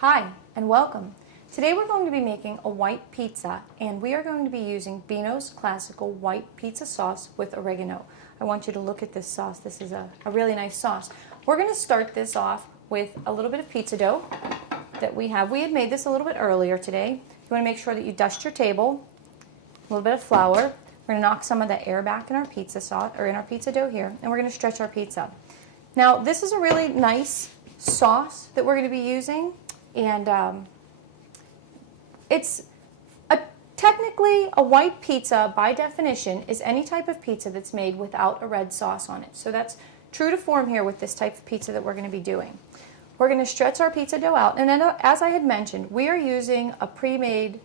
Hi, and welcome. Today we're going to be making a white pizza, and we are going to be using Beano's classical white pizza sauce with oregano. I want you to look at this sauce. This is a really nice sauce. We're going to start this off with a little bit of pizza dough that we have. We had made this a little bit earlier today. You want to make sure that you dust your table, a little bit of flour. We're going to knock some of the air back in our pizza sauce, or in our pizza dough here, and we're going to stretch our pizza. Now, this is a really nice sauce that we're going to be using. And it's technically a white pizza, by definition, is any type of pizza that's made without a red sauce on it. So that's true to form here with this type of pizza that we're going to be doing. We're going to stretch our pizza dough out, and then, as I had mentioned, we are using a pre-made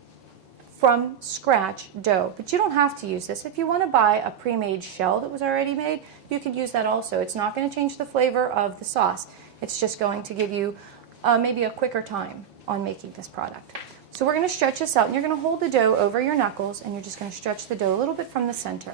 from scratch dough, but you don't have to use this. If you want to buy a pre-made shell that was already made, you could use that also. It's not going to change the flavor of the sauce. It's just going to give you maybe a quicker time on making this product. So we're going to stretch this out, and you're going to hold the dough over your knuckles, and you're just going to stretch the dough a little bit from the center.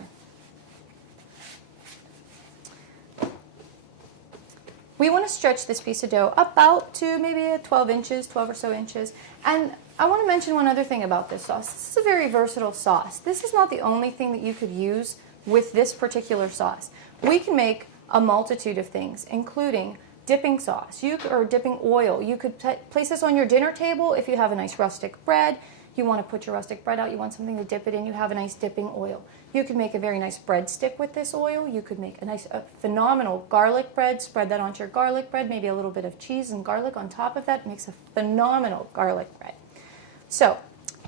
We want to stretch this piece of dough about to maybe 12 inches, 12 or so inches. And I want to mention one other thing about this sauce. This is a very versatile sauce. This is not the only thing that you could use with this particular sauce. We can make a multitude of things, including dipping sauce, or dipping oil. You could place this on your dinner table if you have a nice rustic bread. You want to put your rustic bread out, you want something to dip it in, you have a nice dipping oil. You could make a very nice breadstick with this oil. You could make a phenomenal garlic bread, spread that onto your garlic bread, maybe a little bit of cheese and garlic on top of that. It makes a phenomenal garlic bread. So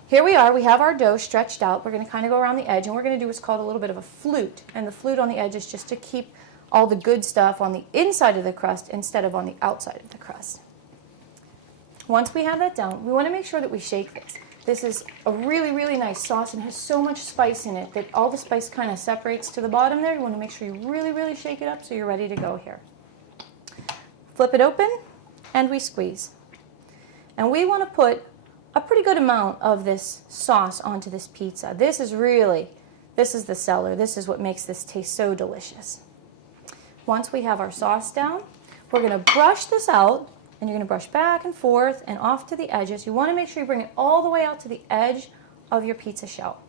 here we are, we have our dough stretched out. We're going to kind of go around the edge, and we're going to do what's called a little bit of a flute. And the flute on the edge is just to keep all the good stuff on the inside of the crust instead of on the outside of the crust. Once we have that down, we want to make sure that we shake this. This is a really, really nice sauce and has so much spice in it that all the spice kind of separates to the bottom there. You want to make sure you really, really shake it up so you're ready to go here. Flip it open, and we squeeze. And we want to put a pretty good amount of this sauce onto this pizza. This is the seller. This is what makes this taste so delicious. Once we have our sauce down, we're going to brush this out, and you're going to brush back and forth and off to the edges. You want to make sure you bring it all the way out to the edge of your pizza shell.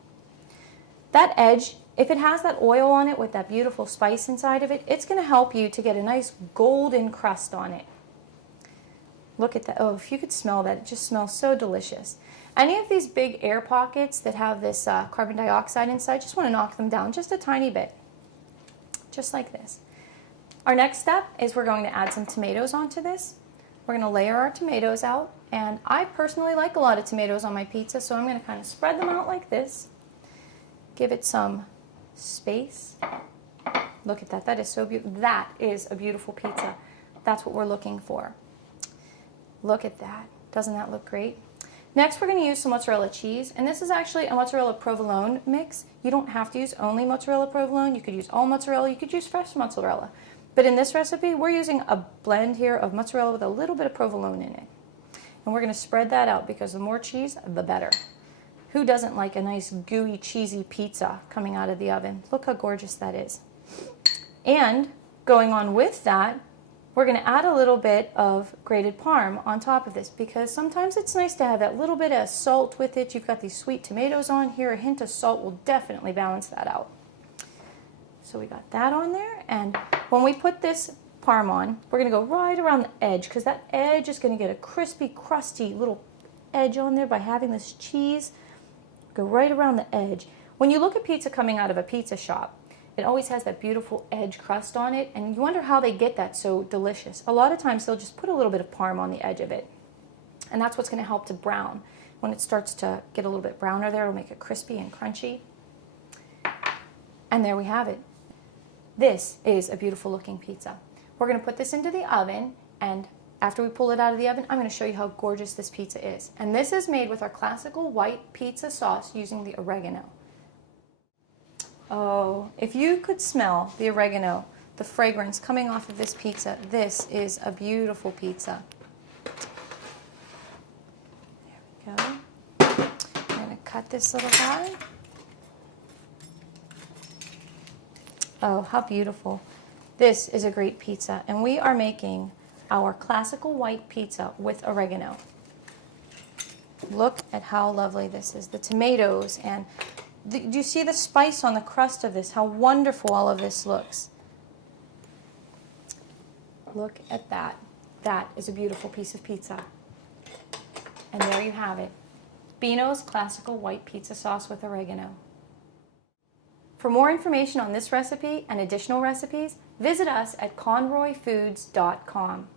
That edge, if it has that oil on it with that beautiful spice inside of it, it's going to help you to get a nice golden crust on it. Look at that. Oh, if you could smell that, it just smells so delicious. Any of these big air pockets that have this carbon dioxide inside, just want to knock them down just a tiny bit, just like this. Our next step is we're going to add some tomatoes onto this. We're going to layer our tomatoes out, and I personally like a lot of tomatoes on my pizza, so I'm going to kind of spread them out like this. Give it some space. Look at that. That is so beautiful. That is a beautiful pizza. That's what we're looking for. Look at that. Doesn't that look great? Next, we're going to use some mozzarella cheese, and this is actually a mozzarella provolone mix. You don't have to use only mozzarella provolone. You could use all mozzarella. You could use fresh mozzarella. But in this recipe, we're using a blend here of mozzarella with a little bit of provolone in it. And we're going to spread that out because the more cheese, the better. Who doesn't like a nice gooey, cheesy pizza coming out of the oven? Look how gorgeous that is. And going on with that, we're going to add a little bit of grated parm on top of this because sometimes it's nice to have that little bit of salt with it. You've got these sweet tomatoes on here. A hint of salt will definitely balance that out. So we got that on there, and when we put this parm on, we're going to go right around the edge because that edge is going to get a crispy, crusty little edge on there by having this cheese. Go right around the edge. When you look at pizza coming out of a pizza shop, it always has that beautiful edge crust on it, and you wonder how they get that so delicious. A lot of times they'll just put a little bit of parm on the edge of it, and that's what's going to help to brown. When it starts to get a little bit browner there, it'll make it crispy and crunchy. And there we have it. This is a beautiful looking pizza. We're going to put this into the oven, and after we pull it out of the oven, I'm going to show you how gorgeous this pizza is. And this is made with our classical white pizza sauce using the oregano. Oh, if you could smell the oregano, the fragrance coming off of this pizza, this is a beautiful pizza. There we go. I'm going to cut this little guy. Oh, how beautiful. This is a great pizza, and we are making our classical white pizza with oregano. Look at how lovely this is. The tomatoes and do you see the spice on the crust of this? How wonderful all of this looks. Look at that. That is a beautiful piece of pizza. And there you have it. Beano's classical white pizza sauce with oregano. For more information on this recipe and additional recipes, visit us at conroyfoods.com.